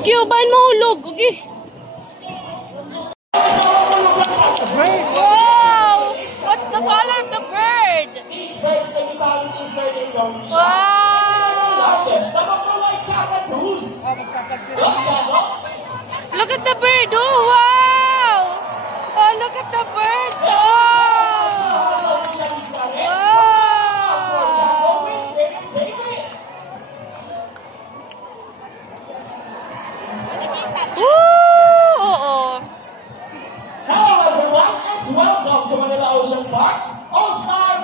Kyo, bahan mahulog. Okay. Wow! What's the color of the bird? Wow! Look at the bird. Oh, wow! Oh, look at the bird. Oh!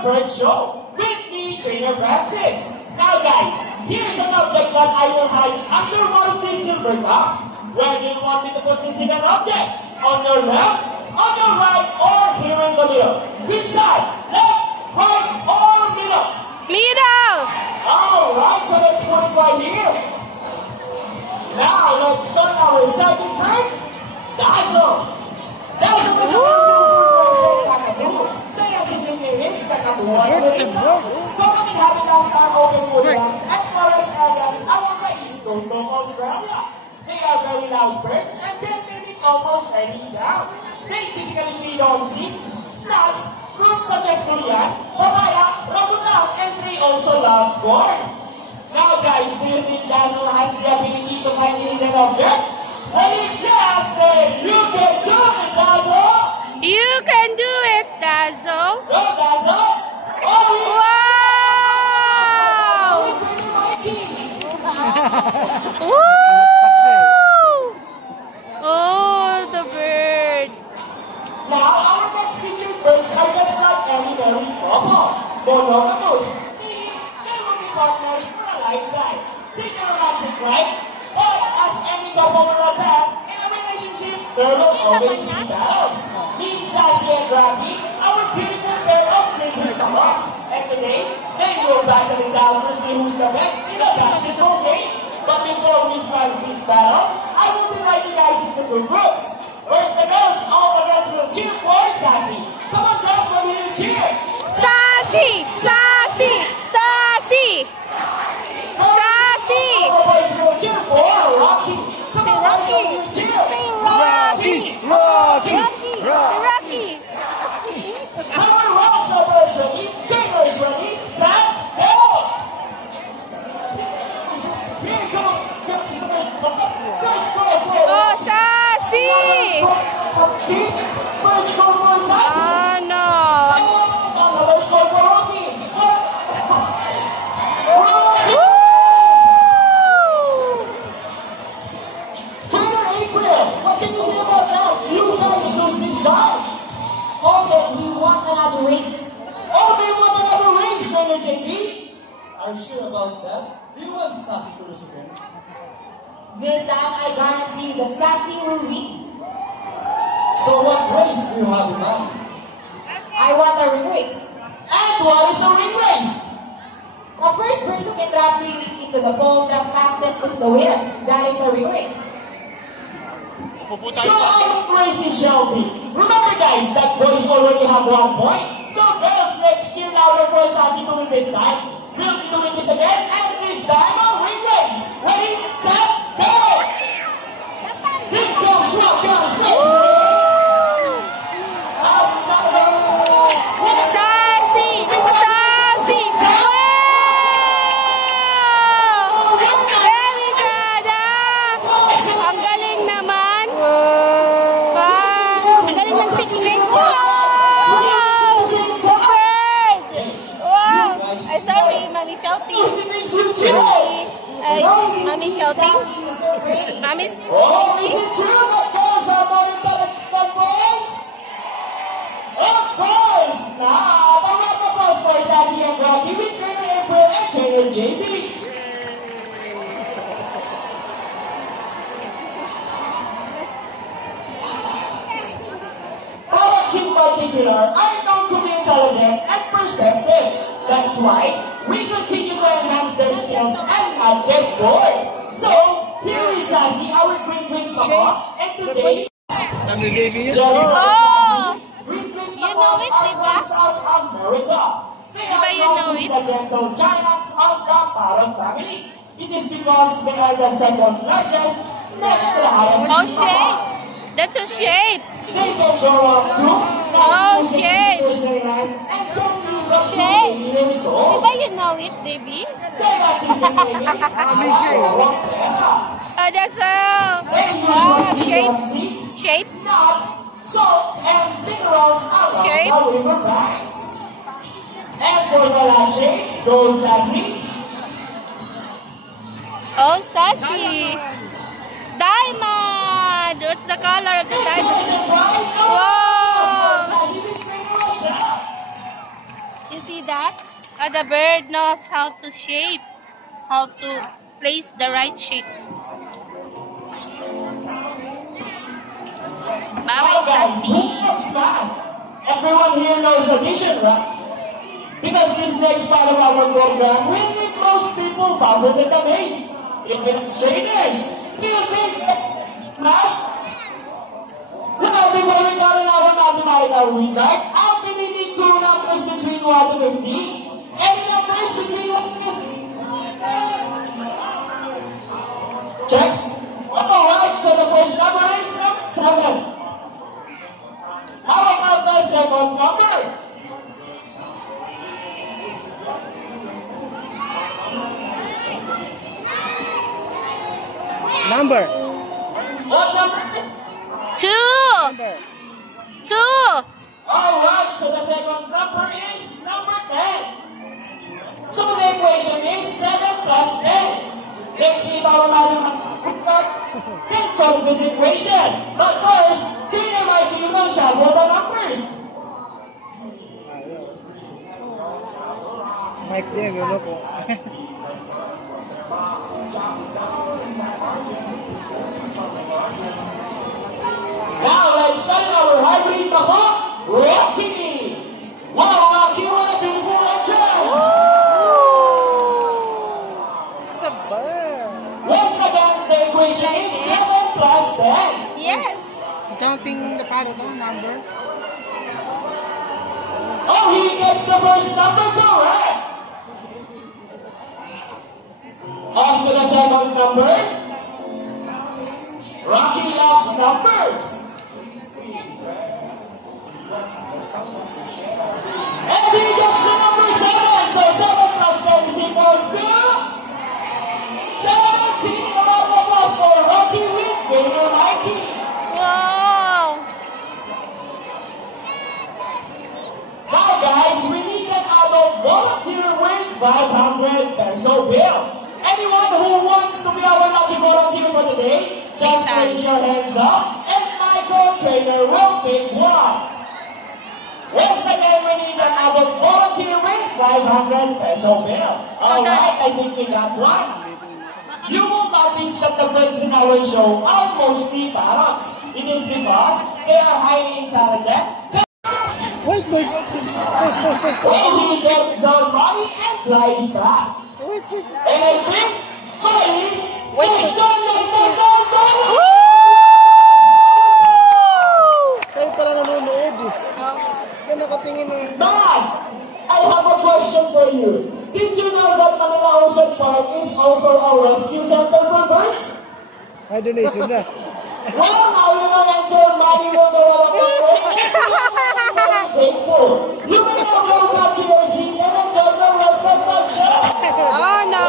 Bird show with me, Trainer Francis. Now guys, here's an object that I will hide under one of these silver cups. Where do you want me to put this in an object? On your left, on your right, or here in the middle? Which side? Left, right, or middle? Middle! Alright, so let's put it right here. Now let's start our second bird. Dazzle! Dazzle is a common inhabitants are open woodlands and forest areas along the east coast of Australia. They are very loud birds and can mimic almost any sound. They typically feed on seeds, nuts, fruits such as durian, papaya, rambutan, and they also love corn. Now guys, do you think Dazzle has the ability to find a hidden object? Well, if yes, say, you can do it, Dazzle! You can do it, Dazzle! Go, Dazzle! Wow! Woo! Oh, the bird. Now, our next featured birds are just not any very couple. Monogamous, meaning they will be partners for a lifetime. They are romantic, right? But as any couple world has, in a relationship, there will always be battles. Meet Sassy and Rocky, our beautiful pair of living couples. And today, they will battle it out to see who's the best in a basketball game. But before we start this battle, I will divide you guys into two groups. First the girls, all the girls will cheer for Sassy. Come on girls, what will you cheer? Sassy! Sassy! Sassy! Sassy! All the boys will cheer for Rocky. Come on boys, what will you cheer? Rocky! Rocky! Rocky! Our rolls are boys ready, gamers ready, set, go! Here comes the first Oh, Sassy! First goal for Sassy. Oh, no. Another score for Rocky. Trainer April, what can you say about that? You guys lose this time. Okay, we want another race. Oh, they want another race, Trainer JP. Are you sure about that? Do you want Sassy to lose again? This time, I guarantee you that Sassy will win. So what race do you have in mind? I want a ring race. And what is a ring race? The first bird to can drop 3 weeks into the pole, the fastest is the winner. That is a ring race. So our race is shall be. Remember guys, that boys already have 1 point. So girls, let's cheer louder for Sassy to win this time. We'll be doing this again, and this time a ring race. Ready, set, go! Here comes one, girls, next. Sassy! Sassy! Wow! Very good, ah! Ang galing naman. Ang galing ng technique. Wow! Bird! Wow! Ay, sorry, Mami shouting. Mami shouting. Mami's... Oh, is it true that girls some more intelligent boys? Of course! Now, the round of applause for Sassy and Rocky with Trainer April and Trainer JB. Products in particular are known to be intelligent and perceptive. That's why we continue to enhance their skills and not get bored. So, here is Sassy, our great mama, and today, just Oh! great You know it, diba? of America. They Diba are you known know to be it? the gentle giants of the Parrot family. It is because they are the second largest next to the highest Oh, in the shape. class. That's a shape. They can grow up to Oh, 90 shape. meters in length and can live up to Shape. 80 years old. Diba you know it, baby? Say that in the babies. Oh, that's a They usually feed shape. on seeds, Shape. nuts, salts, and minerals along Shape. the river banks. And for the last shape, goes Sassy. Oh, sassy. Diamond. What's the color of the diamond? Whoa. You see that? The bird knows how to shape, how to place the right shape. Bye, Guys, who sassy. knows math? Everyone here knows addition, right? Because this next part of our program will make most people baffled and amazed. Even strangers. Do you think math? Well, before we call in our mathematical wizard, how can we need two numbers between 1 to 15? Any numbers between 1 to 15? Check. Alright, so the first number is 7. How about the second number? Number. What number? 2. 2. Alright, so the second number is number 10. So the equation is 7 plus 10. Let's see if our mathematical can solve this equation. But first, Trainer Mikey will shuffle the numbers. Mike din, nagluloko. Now let's start our hybrid bako, Rocky. Wow, Rocky, what a beautiful entrance. It's a bird. Once again, the equation is 7 plus 10. Yes. Counting the parrot number. Oh, he gets the first number correct. Off to the second number. Rocky loves numbers. And he gets the number 7. So 7 plus 10 is equals to 17. About the plus for Rocky with Trainer Mikey. Wow. Now guys, we need an adult volunteer with 500 peso bill. Anyone who wants to be our lucky volunteer for the day, just raise your hands up and Michael Trainer will pick one. Once again, we need an adult volunteer with 500 peso bill. Alright, I think we got one. You will notice that the birds in our show are mostly parrots. It is because they are highly intelligent. Wait. Well, he gets the money and flies back. And I think money is the Kayo pala nanonood eh. Oh. Yan nakatingin eh. Dad, I have a question for you. Did you know that Manila Ocean Park is also a rescue center for birds? May donation na. Well, now you know that your money will develop a way and grateful. You may now go back to your seat and enjoy the rest of the show. Oh, no.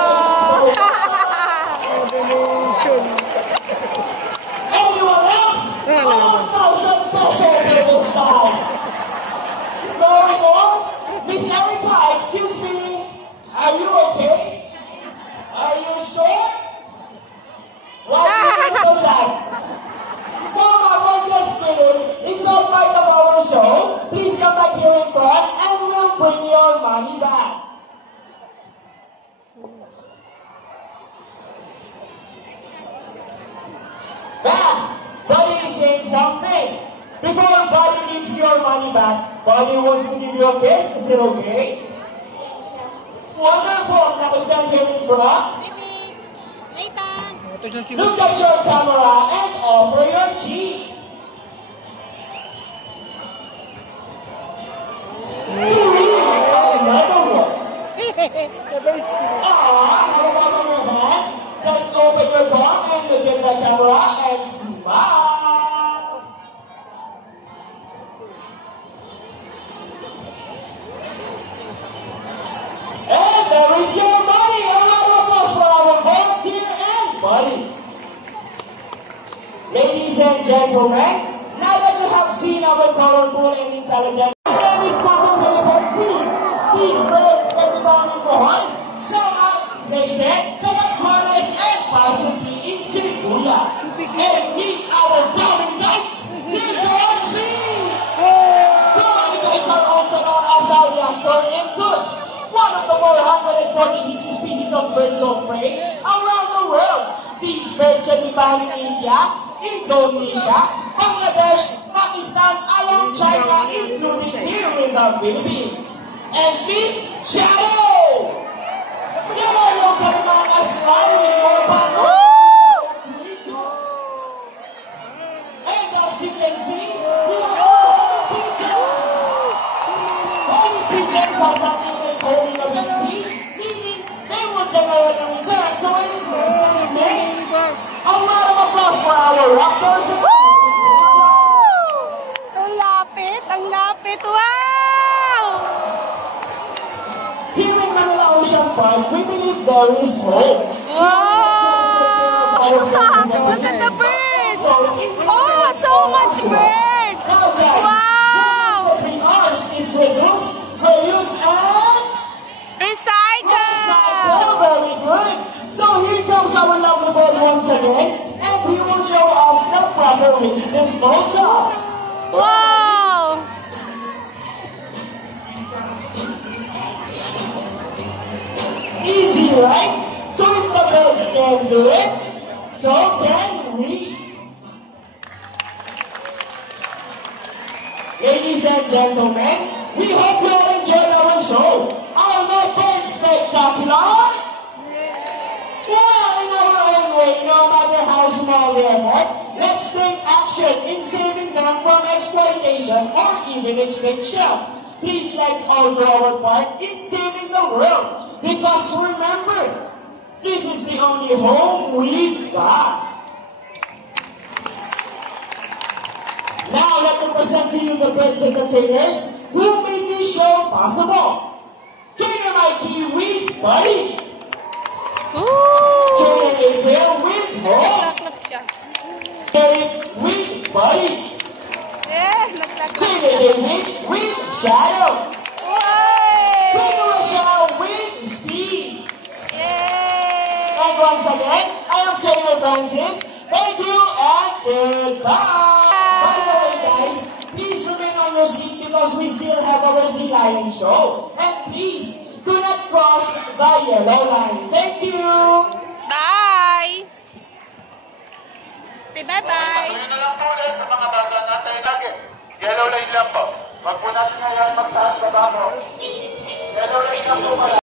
May donation. Anyone else? 1,000 peso for this time. No more? Miss Erica, excuse me. Are you okay? Are you sure? Why are you so sad? Come on, something. Before Buddy gives your money back, Buddy wants to give you a kiss. Is it okay? Wonderful. Now stand here in front. Look at your camera and offer your cheek. Another one. How about on your hand? Just open your tongue and look at the camera and smile. And there is your money. A round of applause for our volunteer and Buddy. Ladies and gentlemen, now that you have seen our colorful and intelligent these birds can be found in Bohol, some are naked, Cagaguanes, and possibly in Siribuya. And meet our golden knights, the dolphin! Golden knights are also known as Alliastor and Goose, one of the 446 species of birds of prey around the world. These birds can be found in India, Indonesia, Bangladesh, Pakistan, around China, including here in the Philippines. And meet Shadow! You are welcome on as Lion in your partner. And as you can see, we have all pigeons. All pigeons are something they call inability, meaning they will generate a return to its nest and day. A round of applause for our raptors. Ang lapit! Ang lapit! Wow! Here in Manila Ocean Park, we believe there is hope. Wow! Look at the birds! Oh, so much birds! Wow! The 3 R's is reduce, reuse, and Recycle! very good. So here comes our lovely bird once again, and he will show us the proper waste disposal. Wow! Easy, right? So if the birds can do it, so can we. Ladies and gentlemen, we hope you all enjoyed our show. Are the birds spectacular? Well, in our own way, no matter how small the effort, let's take action in saving them from exploitation or even extinction. Please let's all do our part in saving the world. Because remember, this is the only home we've got. Now let me present to you the birds entertainers who made this show possible. Trainer Mikey with Buddy. Trainer April with Hope. Trainer with Buddy. Trainer David with Shadow. Trainer Rachel with Speed. And once again, I am Trainer Francis. Thank you and goodbye. By the way, guys, please remain on your seat because we still have our Sea Lion show. And please, do not cross the yellow line. Thank you. Bye! Say bye-bye! Sabihin na lang po ulit sa mga bata natin lagi. Yellow line lang po. Wag po natin ngayon magtaas na ba mo. Yellow line lang po pala.